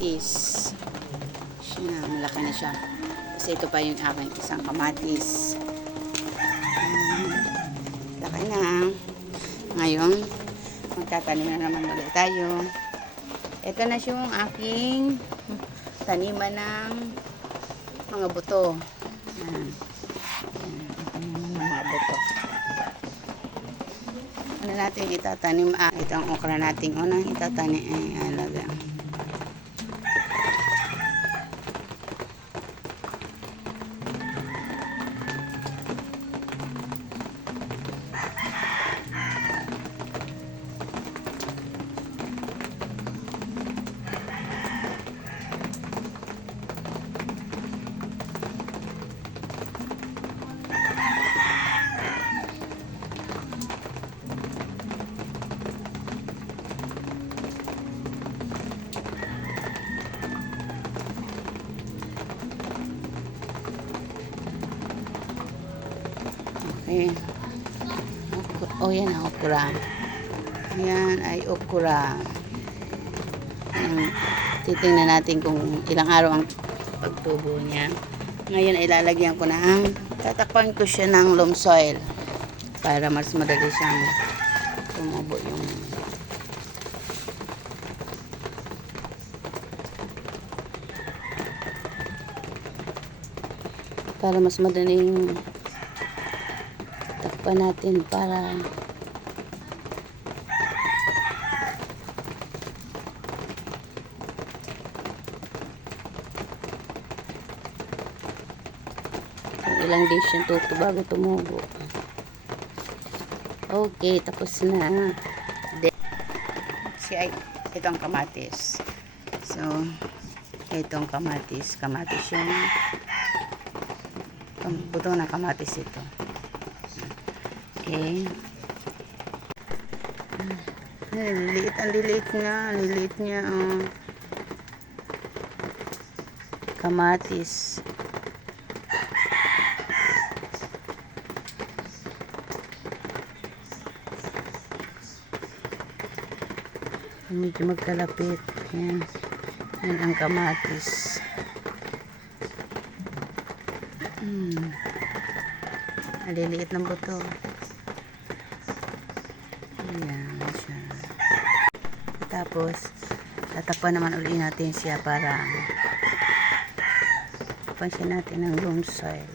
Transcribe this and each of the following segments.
kamatis. Siya, malaki na siya. Kasi ito pa yung aking isang kamatis. Laki na. Ngayon, magtatanim na naman ulit tayo. Ito na yung aking taniman ng mga buto. Mga buto. Ano natin itatanim? Ito ang okra natin. Unang itatanim ay alaga. Okay. Oh, yan ang okra. Yan ay okra. Titingnan natin kung ilang araw ang pagtubo niya. Ngayon ay lalagyan ko ng, tatakpan ko siya ng loam soil para mas madali siyang tumubo yung para mas madaling takpan natin para ilang days yung tuto bago tumubo. Okay, tapos na. Ito ang kamatis. So, itong kamatis yung buto ng kamatis ito. Okay. Ang liliit niya kamatis. Medyo magkalapit. Yan. Yan ang kamatis. Maliliit ng buto. Ayan siya. Tapos, tatakpan naman ulit natin siya para tatakpan siya natin ng loam soil.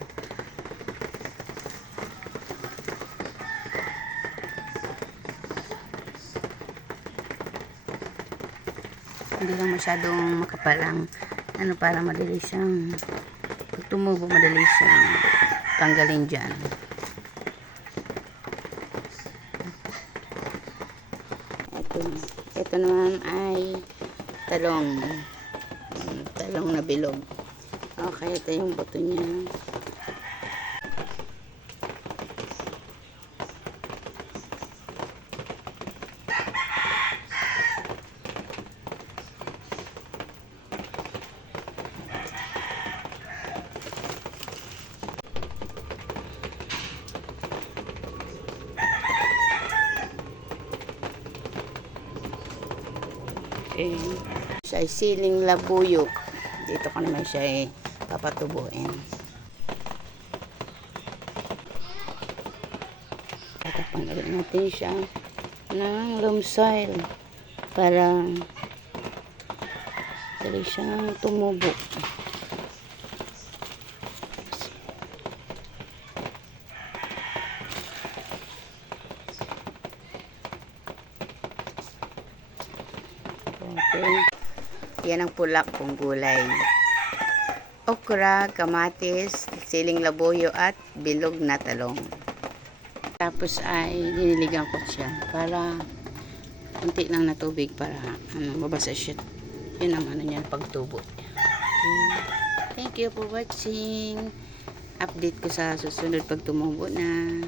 Hindi lang masyadong makapalang para madali siyang pag tumubo, madali siyang tanggalin dyan. Ito naman ay talong na bilog. Okay, ito yung buto niya. Okay. Siya ay siling labuyo. Dito ko naman siya ay papatubuin. Tatakpan ulit natin siya ng loam soil para dali siyang tumubo. Okay. Yan ang pulak kong gulay. Okra, kamatis, siling labuyo at bilog na talong. Tapos ay diniligan ko siya para kunti lang na tubig para mabasa siya. Yun ang niya pagtubo. Okay. Thank you for watching. Update ko sa susunod pag tumubo na.